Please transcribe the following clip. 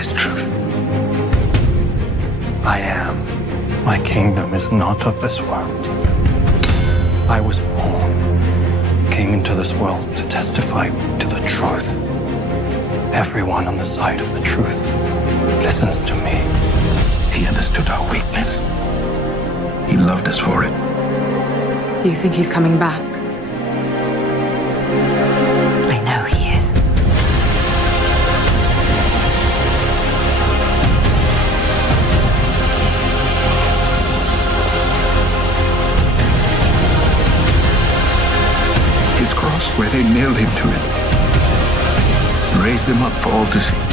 is truth? I am. My kingdom is not of this world. I was born, came into this world to testify to the truth. Everyone on the side of the truth listens to me. He understood our weakness. He loved us for it. You think he's coming back? I know he is. His cross, where they nailed him to it, raised him up for all to see.